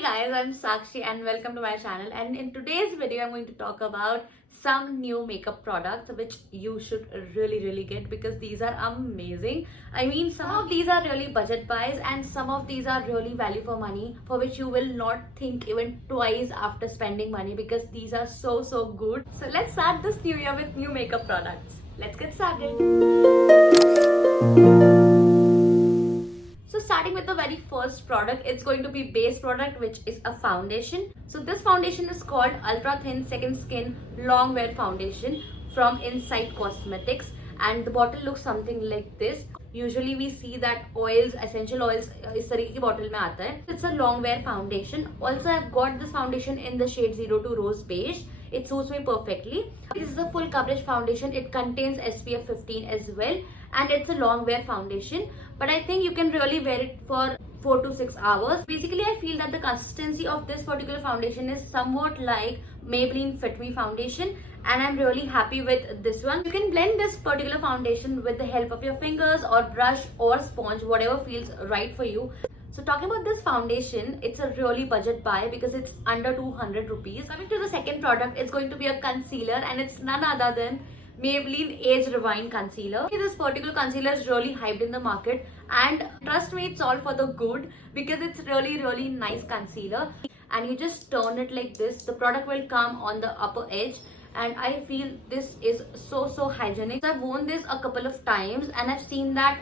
Hey guys, I'm Sakshi and welcome to my channel, and in today's video I'm going to talk about some new makeup products which you should really get because these are amazing. I mean, some of these are really budget buys and some of these are really value for money, for which you will not think even twice after spending money because these are so good. So let's start this new year with new makeup products. Let's get started. So starting with the very first product, it's going to be base product, which is a foundation. So this foundation is called Ultra Thin Second Skin Long Wear Foundation from Insight Cosmetics, and the bottle looks something like this. Usually we see that oils, essential oils इस तरीके की bottle में आता है. It's a long wear foundation. Also I've got this foundation in the shade 02 Rose Beige. It suits me perfectly. This is a full coverage foundation. It contains SPF 15 as well, and it's a long wear foundation, but I think you can really wear it for 4 to 6 hours. Basically, I feel that the consistency of this particular foundation is somewhat like Maybelline Fit Me foundation, and I'm really happy with this one. You can blend this particular foundation with the help of your fingers or brush or sponge, whatever feels right for you. So talking about this foundation, it's a really budget buy because it's under 200 rupees. Coming to the second product, it's going to be a concealer, and it's none other than Maybelline Age Rewind Concealer. This particular concealer is really hyped in the market, and trust me, it's all for the good because it's really nice concealer. And you just turn it like this. The product will come on the upper edge, and I feel this is so hygienic. So I've worn this a couple of times and I've seen that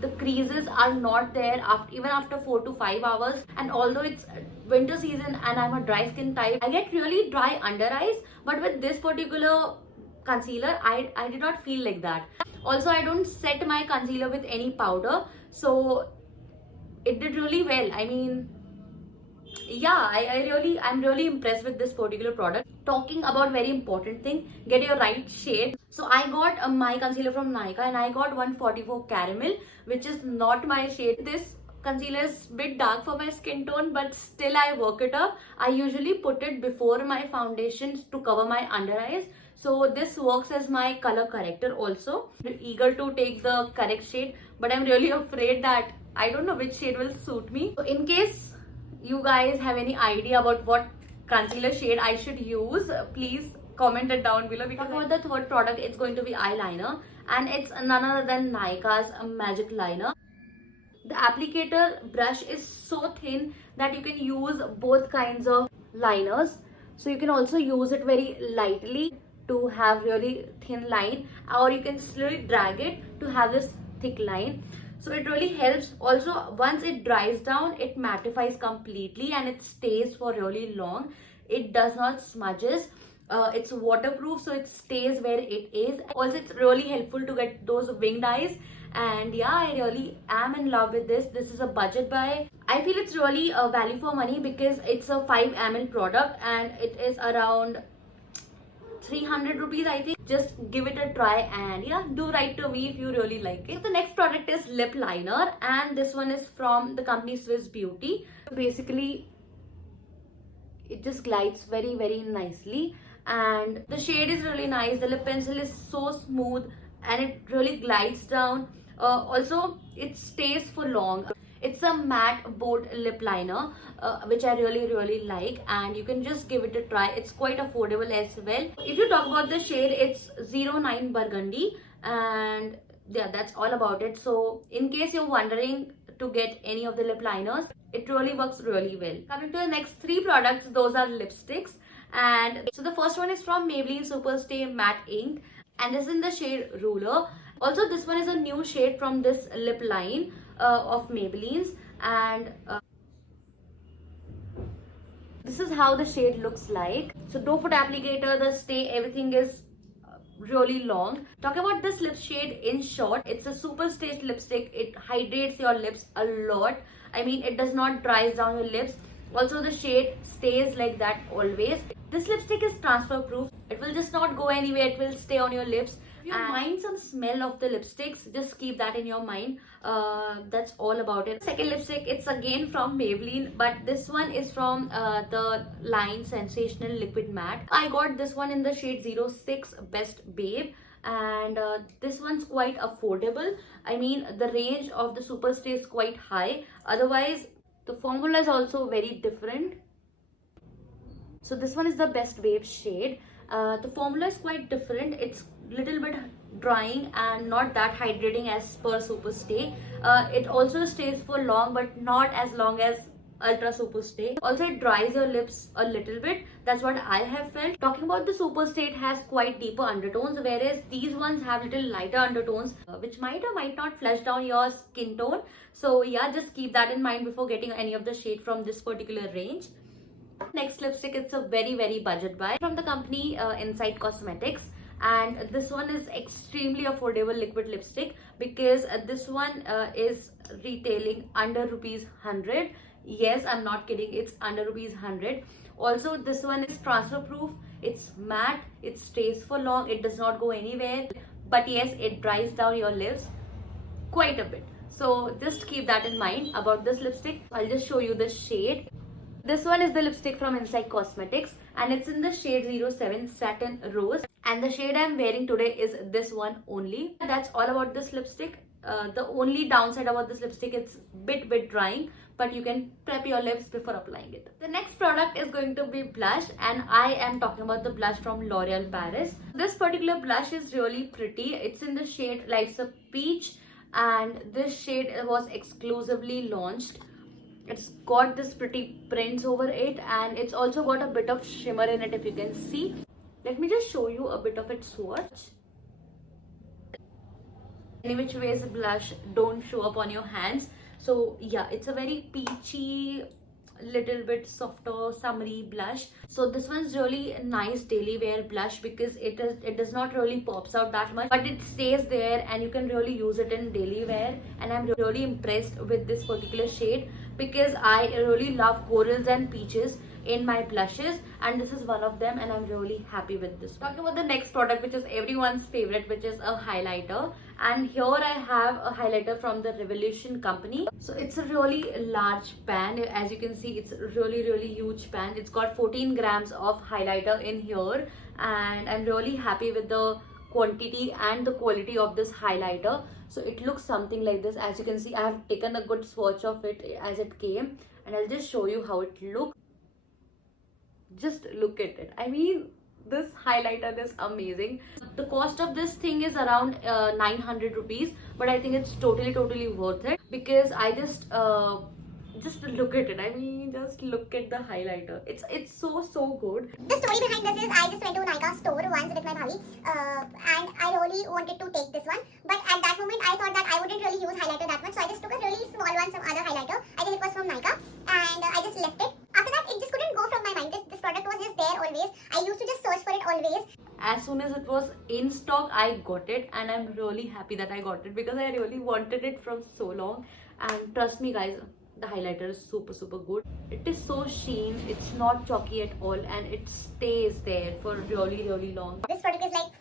the creases are not there even after 4 to 5 hours. And although it's winter season and I'm a dry skin type, I get really dry under eyes, but with this particular concealer I did not feel like that. Also, I don't set my concealer with any powder, so it did really well. I mean, yeah, I'm really impressed with this particular product. Talking about very important thing, get your right shade. So I got my concealer from Nykaa and I got 144 Caramel, which is not my shade. This concealer is a bit dark for my skin tone, but still I work it up. I usually put it before my foundations to cover my under eyes. So this works as my color corrector also. I'm eager to take the correct shade, but I'm really afraid that I don't know which shade will suit me. So in case you guys have any idea about what concealer shade I should use, please comment it down below. Because for the third product, it's going to be eyeliner, and it's none other than Nykaa's Magic Liner. The applicator brush is so thin that you can use both kinds of liners. So you can also use it very lightly to have really thin line, or you can slowly drag it to have this thick line. So it really helps. Also, once it dries down, it mattifies completely and it stays for really long. It does not smudges. It's waterproof, so it stays where it is. Also, it's really helpful to get those winged eyes. And yeah, I really am in love with this. This is a budget buy. I feel it's really a value for money because it's a 5 ml product and it is around 300 rupees, I think. Just give it a try and yeah, do write to me if you really like it. So the next product is lip liner, and this one is from the company Swiss Beauty. Basically, it just glides very nicely, and the shade is really nice. The lip pencil is so smooth and it really glides down. Also, it stays for long. It's a matte bold lip liner, which I really like, and you can just give it a try. It's quite affordable as well. If you talk about the shade, it's 09 Burgundy, and yeah, that's all about it. So in case you're wondering to get any of the lip liners, it really works really well. Coming to the next 3 products, those are lipsticks. And so the first one is from Maybelline Superstay Matte Ink, and this is in the shade Ruler. Also, this one is a new shade from this lip line of Maybelline's, and this is how the shade looks like. So doe foot applicator, the stay, everything is really long. Talking about this lip shade in short, it's a super staged lipstick. It hydrates your lips a lot. I mean, it does not dries down your lips. Also, the shade stays like that always. This lipstick is transfer proof. It will just not go anywhere. It will stay on your lips. If you mind some smell of the lipsticks, just keep that in your mind. That's all about it. Second lipstick, it's again from Maybelline, but this one is from the line Sensational Liquid Matte. I got this one in the shade 06 Best Babe, and this one's quite affordable. I mean, the range of the Superstay is quite high. Otherwise, The formula is also very different. So this one is the Best Babe shade. The formula is quite different. It's little bit drying and not that hydrating as per Super Stay. It also stays for long, but not as long as Ultra Super Stay. Also, it dries your lips a little bit. That's what I have felt. Talking about the Super Stay, it has quite deeper undertones, whereas these ones have little lighter undertones, which might or might not flush down your skin tone. So yeah, just keep that in mind before getting any of the shade from this particular range. Next lipstick, it's a very budget buy from the company Inside Cosmetics, and this one is extremely affordable liquid lipstick because this one is retailing under rupees 100. Yes, I'm not kidding, it's under rupees 100. Also, this one is transfer proof, it's matte, it stays for long, it does not go anywhere, but yes, it dries down your lips quite a bit. So just keep that in mind about this lipstick. I'll just show you the shade. This one is the lipstick from Inside Cosmetics and it's in the shade 07 Satin Rose, and the shade I'm wearing today is this one only. That's all about this lipstick. The only downside about this lipstick, it's bit drying, but you can prep your lips before applying it. The next product is going to be blush, and I am talking about the blush from L'Oreal Paris. This particular blush is really pretty. It's in the shade Life's a Peach, and this shade was exclusively launched. It's got this pretty prints over it, and it's also got a bit of shimmer in it, if you can see. Let me just show you a bit of its swatch. Any which ways blush don't show up on your hands. So yeah, it's a very peachy, little bit softer summery blush. So this one's really a nice daily wear blush because it does not really pops out that much, but it stays there and you can really use it in daily wear. And I'm really impressed with this particular shade because I really love corals and peaches in my blushes, and this is one of them, and I'm really happy with this. Talking about the next product, which is everyone's favorite, which is a highlighter, and here I have a highlighter from the Revolution company. So it's a really large pan. As you can see, it's a really huge pan. It's got 14 grams of highlighter in here, and I'm really happy with the quantity and the quality of this highlighter. So it looks something like this. As you can see, I have taken a good swatch of it as it came, and I'll just show you how it looks. Just look at it. I mean, this highlighter is amazing. The cost of this thing is around 900 rupees, but I think it's totally worth it because I just look at it. I mean, just look at the highlighter. It's so good. The story behind this is I just went to a Nykaa store once with my bhabi, and I really wanted to take this one, but at that moment I thought that I wouldn't really use highlighter that much, so I just took a really small one, some other highlighter. I think it was from Nykaa, and I just left it. After that, it just couldn't go from my mind. This product was just there always. I used to just search for it always. As soon as it was in stock, I got it, and I'm really happy that I got it because I really wanted it from so long. And trust me guys, the highlighter is super good. It is so sheen, it's not chalky at all, and it stays there for really long. This product is like...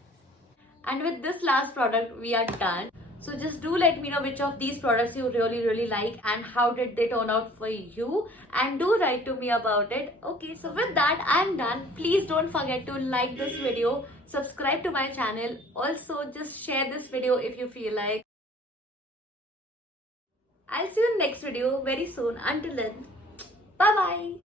And with this last product, we are done. So just do let me know which of these products you really like and how did they turn out for you, and do write to me about it. Okay, so with that, I'm done. Please don't forget to like this video, subscribe to my channel. Also, just share this video if you feel like. I'll see you in the next video very soon. Until then, bye bye.